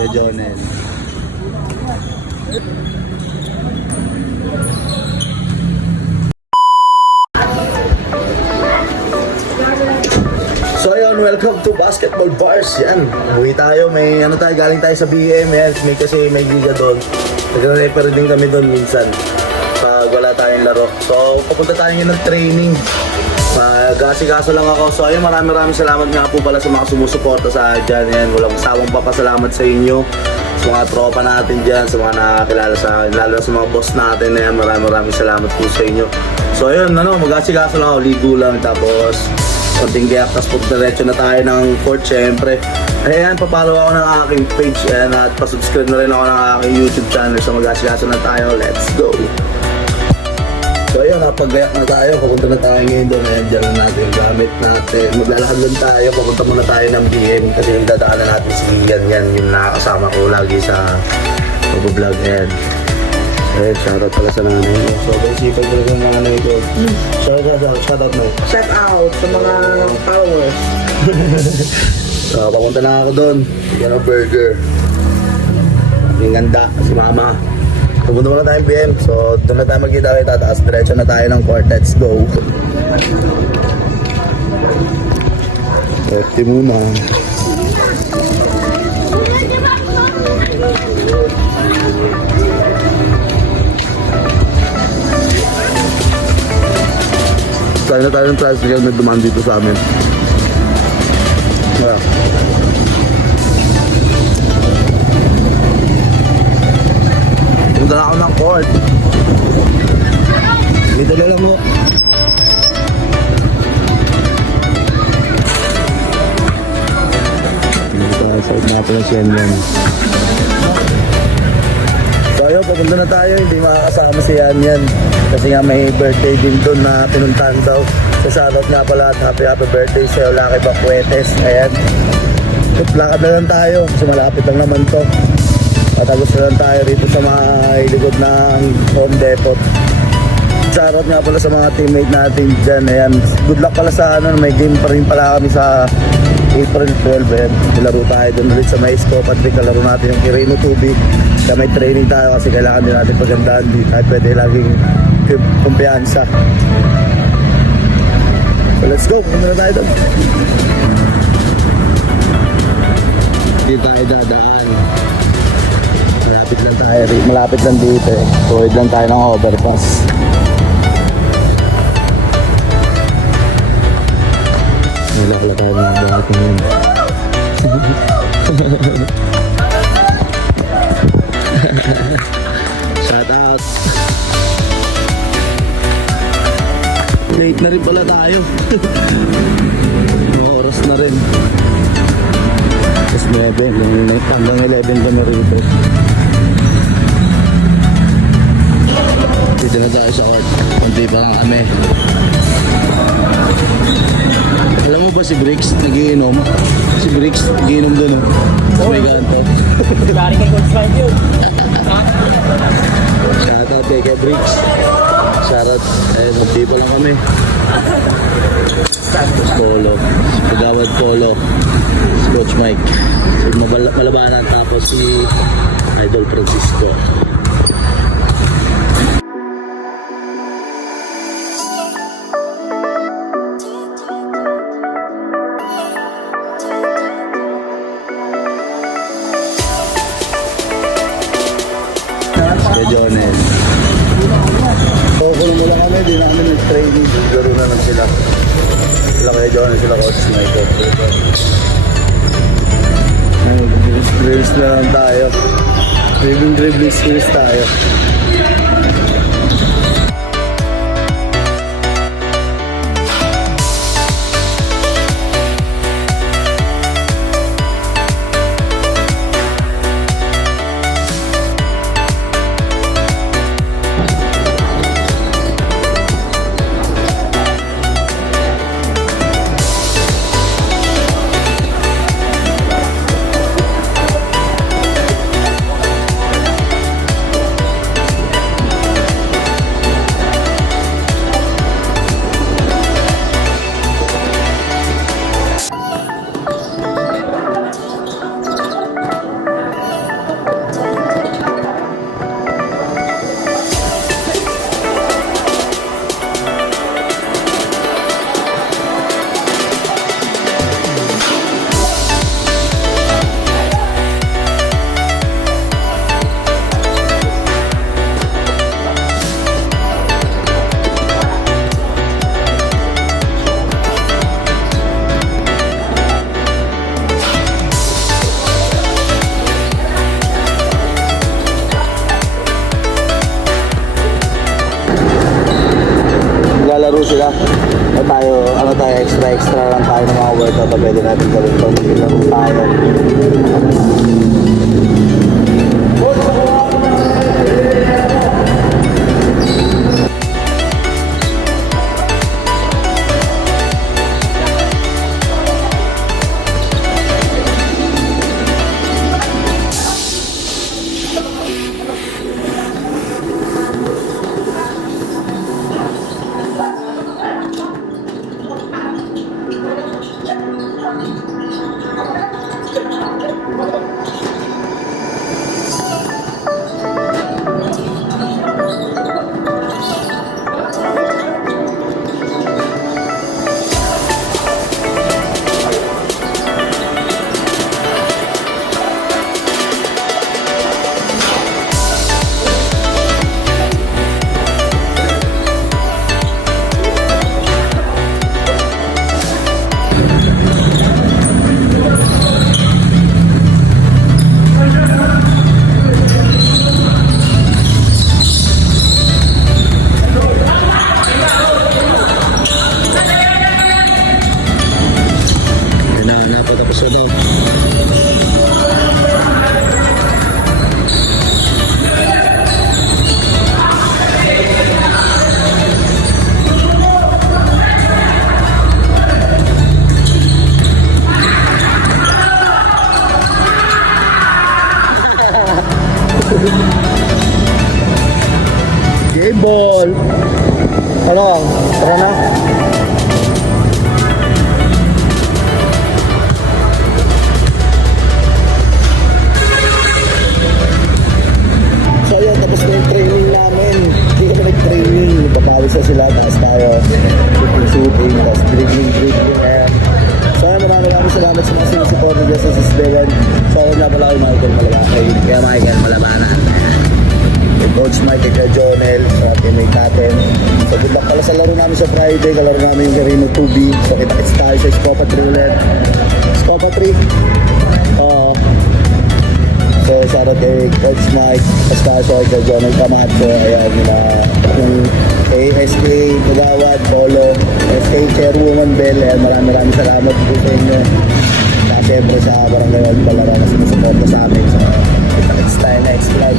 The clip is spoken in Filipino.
Kuya Jonel. So ayun, welcome to Basketball Bars. Yan, uwi tayo. May ano tayo, galing tayo sa BM. Yan, may kasi may liga doon. Nagre-refer din kami doon minsan pag wala tayong laro. So, papunta tayo ng training. Mag-asikaso lang ako. So ayun, maraming maraming salamat nga po pala sa mga sumusuporta sa dyan. Yan, walang sawang papasalamat sa inyo. Sa mga tropa natin dyan, sa mga nakakilala sa akin, lalo sa mga boss natin na yan. Maraming maraming salamat po sa inyo. So ayun, ano, mag-asikaso lang ako, ligo lang. Tapos, konting gayak, tapos pag diretso na tayo ng court, syempre. Ayan, papalo ako ng aking page ayan, at pasubscribe na rin ako ng aking YouTube channel. So mag-asikaso na tayo, let's go! So ayun, napag-gayak na tayo, papunta na tayo ngayon doon. Ayan, dyan na natin yung gamit natin. Maglalakad lang tayo, papunta muna tayo ng BM kasi yung dadaanan natin si Yan Yan, yung nakakasama ko lagi sa pag-vlog. Ayan. Ayan, shoutout pala sa nanay ko. So, guys, sipag talaga ng nanay ko. Shoutout, shoutout, shoutout mo. Shout out sa mga followers. So, papunta na ako doon. Yan ang burger. Yung ganda, si mama. Pupunta muna tayong PM. So, doon na tayo magkita kita. Tapos, diretso na tayo ng court. Let's go. Lefty muna. Tayo na tayo ng tricycle na dumaan dito sa amin. Yeah. Na ako ng court. May dala lang mo. Sa side natin ng Shenyan. So ayun, papunta na tayo. Hindi makakasama si Yan Yan. Kasi nga may birthday din doon na pinuntahan daw. So shoutout nga pala at happy happy birthday sa'yo, Lucky Bacuetes. Ayan. Lakad na lang tayo kasi malapit lang naman to. Patagos na lang tayo rito sa mga likod ng Home Depot. Shoutout nga pala sa mga teammate natin dyan. Ayan. Good luck pala sa ano, may game pa rin pala kami sa April 12. Ayan. Laro tayo doon ulit sa Maisco. Patrick, kalaro natin yung Kirino Tubig. Kaya may training tayo kasi kailangan din natin pagandaan. Di tayo pwede laging kum- kumpiyansa. So let's go. Pumunta na tayo doon. Hindi tayo dadaan. Malapit lang tayo. Malapit lang dito eh. Tuwid lang tayo ng overpass. Nilala tayo ng bakit ngayon. Shout out. Late na rin pala tayo. Mga oras na rin. Tapos 9, yung hanggang 11 kami rito. Dito na tayo sa court. Kunti pa lang kami. Alam mo ba si Briggs nagiinom? Si Briggs nagiinom doon oh. May ganito. Dari kay Coach Frank yun. Shoutout kay kay Briggs. Shoutout. Eh, kunti pa lang kami. Polo. Pagawad Polo. Si Coach Mike. Mabal- Malabanan tapos si Idol Francisco. Jonel. Kukulong mo lang kami, di na kami nag-training. Laro na lang sila. Sila kay Jonel, sila Coach Michael. Ay, drills na lang tayo. Dribbling dribbling skills tayo. Naglalaro sila. Ano tayo, ano tayo, extra extra lang tayo ng mga workout na pwede natin gawin pag naglaro tayo. Ano? Tara na? So tapos na yung training namin. Hindi kami nag-training. Papawis na sila, tapos tayo. Coach Mike, kay Kuya Jonel, sa teammate natin. So good luck pala sa laro namin sa Friday. Kalaro namin yung Garino 2B. So kita-kits tayo sa Scopa 3 ulit. Scopa 3. Oo. So, shoutout kay Coach Mike, Paspaso, kay Jonel Camacho, ayan, yung mga, yung ASK, Kagawad, Polo, SK Chairwoman Bell, ayan, maraming maraming salamat po sa inyo. Saka syempre sa Barangay Wag Palaro na sumusuporta sa amin. So, kita-kits tayo next vlog.